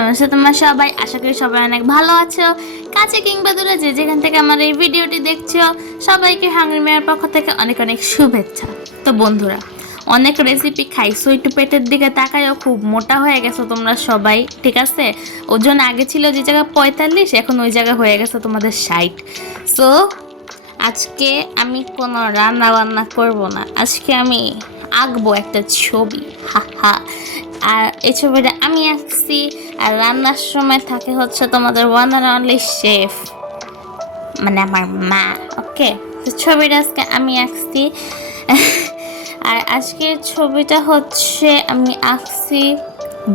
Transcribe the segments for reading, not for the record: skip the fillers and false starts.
কেমন আছো তোমরা সবাই? আশা করি সবাই অনেক ভালো আছো। কাছে কিংবা দূরে যে যেখান থেকে আমার এই ভিডিওটি দেখছো, সবাইকে হাঙ্গরি মেয়ের পক্ষ থেকে অনেক অনেক শুভেচ্ছা। তো বন্ধুরা, অনেক রেসিপি খাইছো, একটু পেটের দিকে তাকায়ও, খুব মোটা হয়ে গেছো তোমরা সবাই, ঠিক আছে? ওজন আগে ছিল যে জায়গায় 45, এখন ওই জায়গায় হয়ে গেছে তোমাদের 60। সো আজকে আমি কোনো রান্না বান্না করব না, আজকে আমি আঁকবো একটা ছবি। হা হা। আর এই ছবিটা আমি আঁকছি, আর রান্নার সময় থাকে হচ্ছে তোমাদের ওয়ান অ্যান্ড অনলি শেফ, মানে আমার মা। ওকে, তো ছবিটা আজকে আমি আঁকছি। আর আজকের ছবিটা হচ্ছে আমি আঁকছি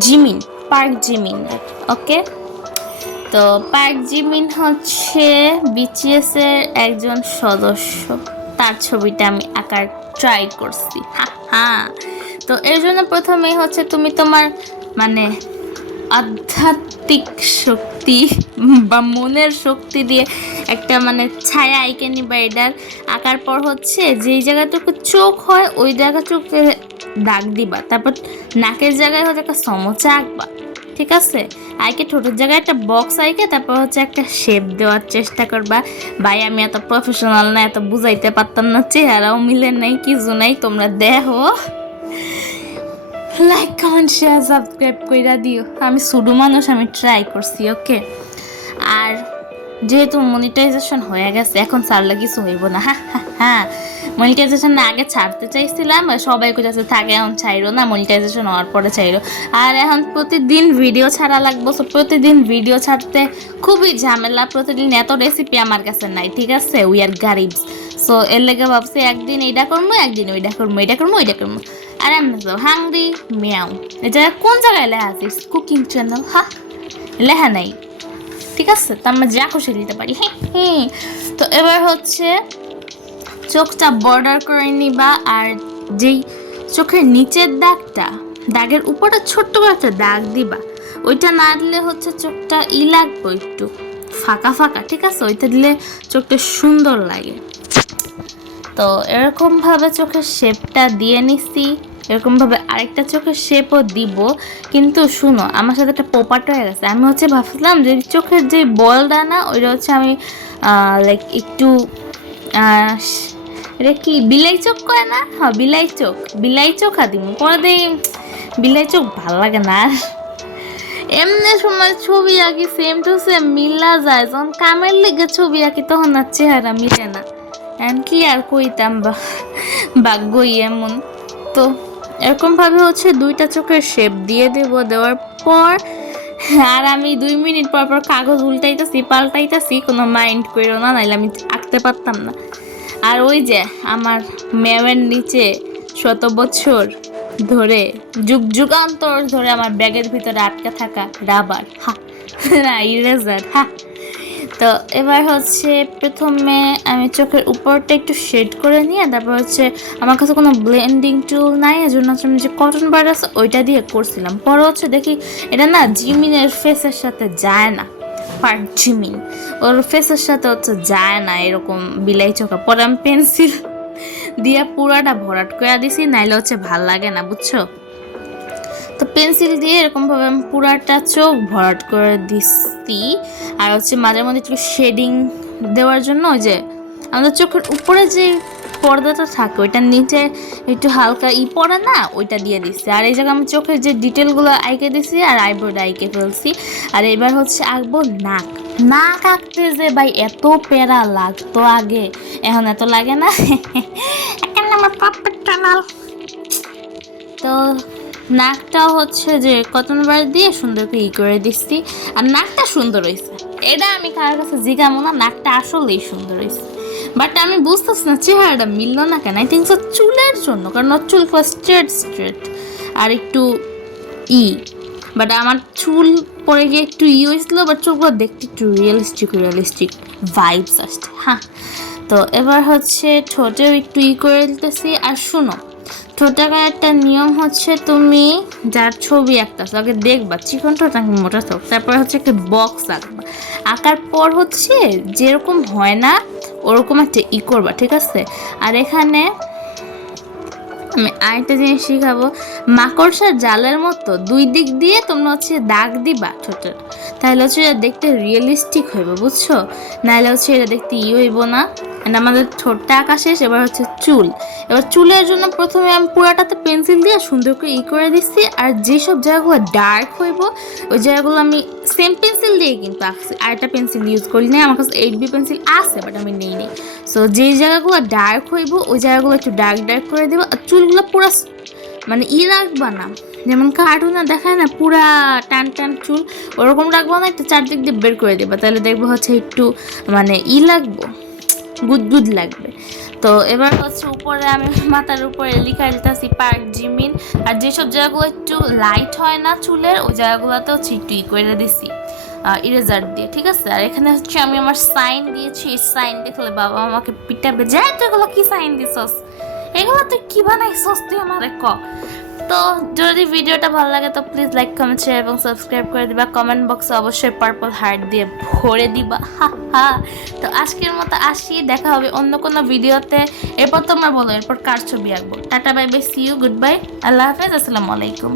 জিমিন, পার্ক জিমিন। ওকে, তো পার্ক জিমিন হচ্ছে বিটিএস এর একজন সদস্য, তার ছবিটা আমি আঁকার ট্রাই করছি। হ্যাঁ, তো এর জন্য প্রথমেই হচ্ছে তুমি তোমার মানে আধ্যাত্মিক শক্তি বা মনের শক্তি দিয়ে একটা মানে ছায়া আঁকে নিবা। এটার আঁকার পর হচ্ছে যেই জায়গাটুকু চোখ হয় ওই জায়গাটুকু দাগ দিবা, তারপর নাকের জায়গায় হচ্ছে একটা সমচা আঁকবা, ঠিক আছে? আইকে ঠোঁটের জায়গায় একটা বক্স আইকে তারপর হচ্ছে একটা শেপ দেওয়ার চেষ্টা করবা। ভাই আমি এত প্রফেশনাল না, এত বুঝাইতে পারতাম না, চেহারাও মিলে নাই, কিছু নাই। তোমরা দেখো, লাইক কমেন্ট শেয়ার সাবস্ক্রাইব কইরা দিও। আমি শুধু মানুষ, আমি ট্রাই করছি। ওকে, আর যেহেতু মনিটাইজেশন হয়ে গেছে, এখন ছাড়লে কিছু হইব না। হ্যাঁ, মনিটাইজেশন না আগে ছাড়তে চাইছিলাম, সবাই কাছে থাকে এখন ছাইরো না, মনিটাইজেশন হওয়ার পরে ছাইরো। আর এখন প্রতিদিন ভিডিও ছাড়া লাগবো, সো প্রতিদিন ভিডিও ছাড়তে খুবই ঝামেলা। প্রতিদিন এত রেসিপি আমার কাছে নাই, ঠিক আছে? We are গারিবস। সো এর লেগে ভাবছি একদিন এইটা করবো, একদিন ওইটা করবো, এটা করবো, ওইটা করবো। আর আমি হাংরি মিয়াও, এটা কোন জায়গায় লেখা আছে কুকিং চ্যানেল? হ্যাঁ, লেখা নাই, ঠিক আছে? তো আমরা যা খুশি দিতে পারি। হ্যাঁ, তো এবার হচ্ছে চোখটা বর্ডার করে নিবা, আর যেই চোখের নিচের দাগটা, দাগের উপরে ছোট্ট করে একটা দাগ দিবা। ওইটা না দিলে হচ্ছে চোখটা লাগবে একটু ফাঁকা ফাঁকা, ঠিক আছে? ওইটা দিলে চোখটা সুন্দর লাগে। তো এরকমভাবে চোখের শেপটা দিয়ে নিছি। এরকমভাবে আরেকটা চোখের শেপও দিব, কিন্তু শুনো, আমার সাথে একটা পোপাট হয়ে গেছে। আমি হচ্ছে ভাবছিলাম যে চোখের যে বলটা না, ওইটা হচ্ছে আমি লাইক একটু এটা কি বিলাই চোখ করে না? হ্যাঁ, বিলাই চোখ আদিম করে দিই। বিলাই চোখ ভাল লাগে না। আর এমনি সময় ছবি আঁকি সেম টু সেম মিলা যায়, যখন কামের লেগে ছবি আঁকি তখন আর চেহারা মিলে না। কি আর কইতাম, ভাগ্যই এমন। তো এরকমভাবে হচ্ছে দুইটা চোখের শেপ দিয়ে দেওয়ার পর আর আমি 2 মিনিট পর পর কাগজ উল্টাইতেছি পাল্টাইতেছি, কোনো মাইন্ড করো না, নাইলে আমি আঁকতে পারতাম না। আর ওই যে আমার ম্যামের নিচে শত বছর ধরে, যুগ যুগান্তর ধরে আমার ব্যাগের ভিতরে আটকে থাকা রাবার, না ইরেজার। তো এবার হচ্ছে প্রথমে আমি চোখের উপরটা একটু শেড করে নিয়ে তারপর হচ্ছে আমার কাছে কোনো ব্লেন্ডিং টুল নাই, এজন্য হচ্ছে আমি যে কটন বাড আছে ওইটা দিয়ে করছিলাম। পরে হচ্ছে দেখি এটা না জিমিনের ফেসের সাথে যায় না, পার্ক জিমিন ওর ফেসের সাথে হচ্ছে যায় না এরকম বিলাই চোখা। পরে আমি পেন্সিল দিয়ে পুরাটা ভরাট করে দিছি, নাইলে হচ্ছে ভাল লাগে না, বুঝছো? তো পেন্সিল দিয়ে এরকমভাবে আমি পুরাটা চোখ ভরাট করে দিচ্ছি। আর হচ্ছে মাঝে মধ্যে একটু শেডিং দেওয়ার জন্য ওই যে আমাদের চোখের উপরে যে পর্দাটা থাকে ওইটার নিচে একটু হালকা পড়ে না, ওইটা দিয়ে দিচ্ছি। আর এই জায়গায় আমি চোখের যে ডিটেলগুলো আঁকে দিছি আর আইব্রোটা আঁকে ফেলছি। আর এবার হচ্ছে আঁকবো নাক আঁকতে যে ভাই এত প্যারা লাগতো আগে, এখন এত লাগে না। এখন আমার পাপের টানাল। তো নাকটাও হচ্ছে যে কটন বার দিয়ে সুন্দর করে করে দিচ্ছি। আর নাকটা সুন্দর হয়েছে, এটা আমি কারোর কাছে জিজ্ঞামো না, নাকটা আসলেই সুন্দর হয়েছে। বাট আমি বুঝতেছি না চেহারাটা মিললো না কেন। আই থিঙ্ক চুলের জন্য, কারণ ওর চুল স্ট্রেট আর একটু বাট আমার চুল পরে গিয়ে একটু হয়েছিল, বাট চোখগুলো দেখতে একটু রিয়েলিস্টিক ভাইবস আসছে। হ্যাঁ, তো এবার হচ্ছে ঠোঁটেও একটু করে দিতেছি। আর শুনো, ঠোঁটাকার একটা নিয়ম হচ্ছে, তুমি যার ছবি আঁকতেছো আগে দেখবা চিকন ঠোঁট নাকি মোটা ঠোঁট, তারপরে হচ্ছে একটা বক্স আঁকবা। আঁকার পর হচ্ছে যেরকম হয় না ওরকম একটা করবা, ঠিক আছে? আর এখানে আমি আরেকটা জিনিস শিখাবো, মাকড়সার জালের মতো দুই দিক দিয়ে তোমরা হচ্ছে দাগ দিবা ছোট, তাহলে হচ্ছে এটা দেখতে রিয়েলিস্টিক হইব, বুঝছো? নাহলে হচ্ছে এটা দেখতে হইব না। And আমাদের ঠোঁটটা আঁকা শেষ, এবার হচ্ছে চুল। এবার চুলের জন্য প্রথমে আমি পুরাটাতে পেন্সিল দিয়ে সুন্দর করে করে দিচ্ছি, আর যেসব জায়গাগুলো ডার্ক হইব ওই জায়গাগুলো আমি সেম পেন্সিল দিয়ে কিন্তু আঁকছি, আরেকটা পেন্সিল ইউজ করি নাই, আমার কাছে 8B পেন্সিল আছে বাট আমি নেই নেই। সো যেই জায়গাগুলো ডার্ক হইব ওই জায়গাগুলো একটু ডার্ক ডার্ক করে দেবো, আর চুলগুলো পুরো মানে রাখবা না, যেমন কার্টুনে দেখায় না পুরা টান টান চুল, ওরকম রাখবা না, একটু চারদিক দিয়ে বের করে দেবা, তাহলে দেখবো হচ্ছে একটু মানে লাগবো, গুদগুদ লাগবে। তো এবার হচ্ছে উপরে আমি মাথার উপরে লিখা দিতেছি পার্ক জিমিন, আর যেসব জায়গাগুলো একটু লাইট হয় না চুলের ওই জায়গাগুলোতে হচ্ছে একটু করে দিছি ইরেজার দিয়ে, ঠিক আছে? আর এখানে হচ্ছে আমি আমার সাইন দিয়েছি, এই সাইন দেখলে বাবা আমাকে পিটাবে, যায় তো এগুলো কি সাইন দিছস, এগুলো তুই কি বানাইছস তুই আমারে ক। তো যদি ভিডিওটা ভালো লাগে তো প্লিজ লাইক কমেন্ট শেয়ার এবং সাবস্ক্রাইব করে দিবা, কমেন্ট বক্সে অবশ্যই পার্পল হার্ট দিয়ে ভরে দিবা। তো আজকের মতো আসি, দেখা হবে অন্য কোনো ভিডিওতে। এরপর তোমরা বলো এরপর কার ছবি আঁকবো। Tata bye bye, see you, goodbye, আল্লাহ হাফেজ, আসসালামু আলাইকুম।